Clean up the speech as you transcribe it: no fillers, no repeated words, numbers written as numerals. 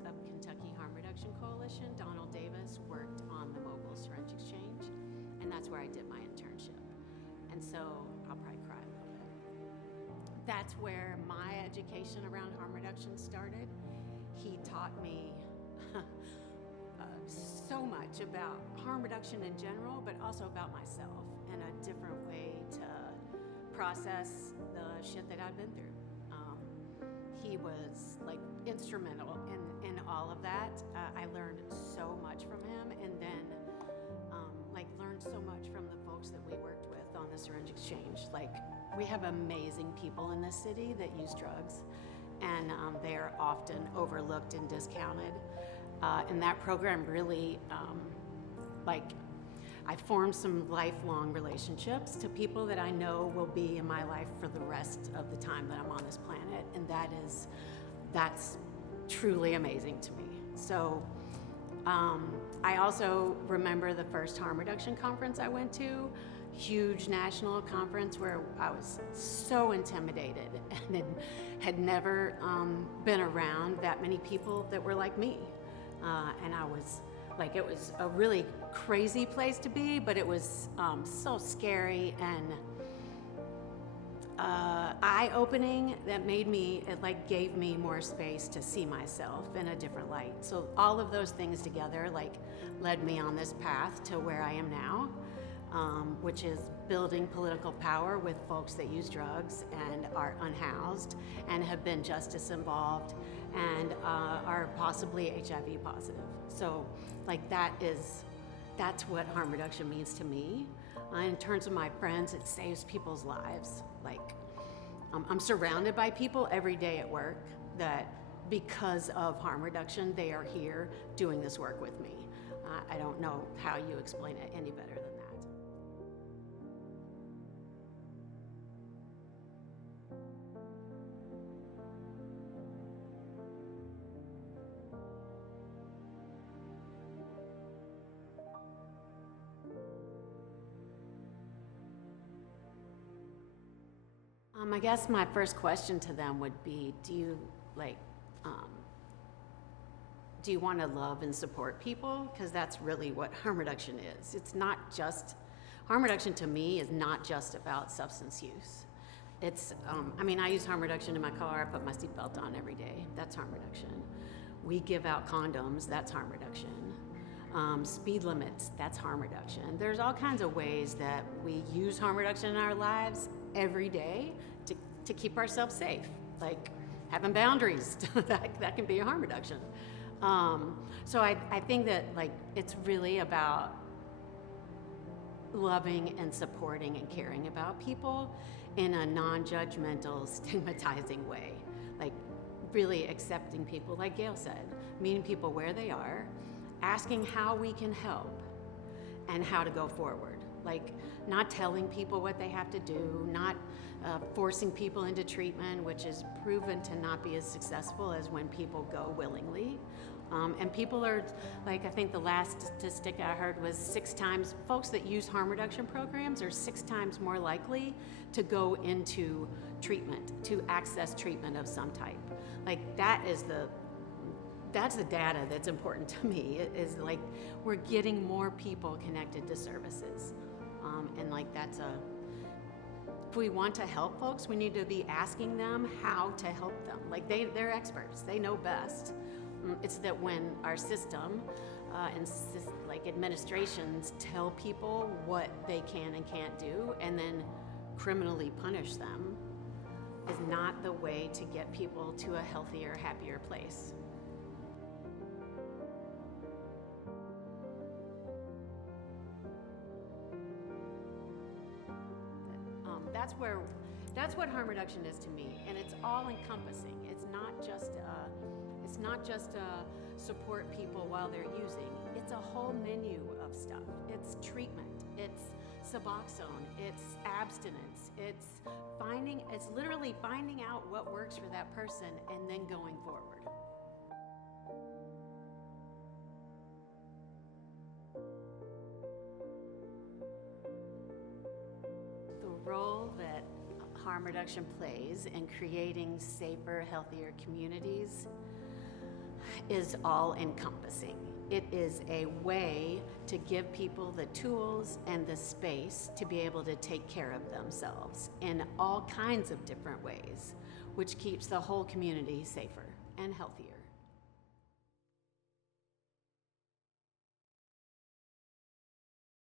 members of Kentucky Harm Reduction Coalition, Donald Davis, worked on the mobile syringe exchange, and that's where I did my internship. And so I'll probably cry a little bit. That's where my education around harm reduction started. He taught me so much about harm reduction in general, but also about myself and a different way to process the shit that I've been through. He was like instrumental in all of that. I learned so much from him, and then learned so much from the folks that we worked with on the syringe exchange. Like, we have amazing people in this city that use drugs, and they are often overlooked and discounted. And that program really, I formed some lifelong relationships to people that I know will be in my life for the rest of the time that I'm on this planet, and that's truly amazing to me. So I also remember the first harm reduction conference I went to, huge national conference where I was so intimidated and had never been around that many people that were like me. And I was like, it was a really crazy place to be, but it was so scary and eye-opening that made me, it gave me more space to see myself in a different light. So all of those things together led me on this path to where I am now, which is building political power with folks that use drugs and are unhoused and have been justice involved and are possibly HIV positive. So that's what harm reduction means to me. In terms of my friends, it saves people's lives. I'm surrounded by people every day at work that, because of harm reduction, they are here doing this work with me. I don't know how you explain it any better than that. I guess my first question to them would be, do you want to love and support people? Because that's really what harm reduction is. It's not just, harm reduction to me is not just about substance use. It's, I use harm reduction in my car, I put my seatbelt on every day. That's harm reduction. We give out condoms, that's harm reduction. Speed limits, that's harm reduction. There's all kinds of ways that we use harm reduction in our lives every day to keep ourselves safe, like having boundaries. that can be a harm reduction. So I think that it's really about loving and supporting and caring about people in a non-judgmental, stigmatizing way. Really accepting people, like Gail said, meeting people where they are, asking how we can help and how to go forward. Not telling people what they have to do, not forcing people into treatment, which is proven to not be as successful as when people go willingly. And people are, I think the last statistic I heard was 6 times, folks that use harm reduction programs are 6 times more likely to go into treatment, to access treatment of some type. That's the data that's important to me, is we're getting more people connected to services. And that's if we want to help folks, we need to be asking them how to help them. They're experts, they know best. It's that when our system and administrations tell people what they can and can't do and then criminally punish them is not the way to get people to a healthier, happier place. That's what harm reduction is to me, and it's all encompassing. It's not just support people while they're using. It's a whole menu of stuff. It's treatment. It's Suboxone. It's abstinence. It's literally finding out what works for that person and then going forward. The role that harm reduction plays in creating safer, healthier communities, is all encompassing. It is a way to give people the tools and the space to be able to take care of themselves in all kinds of different ways, which keeps the whole community safer and healthier.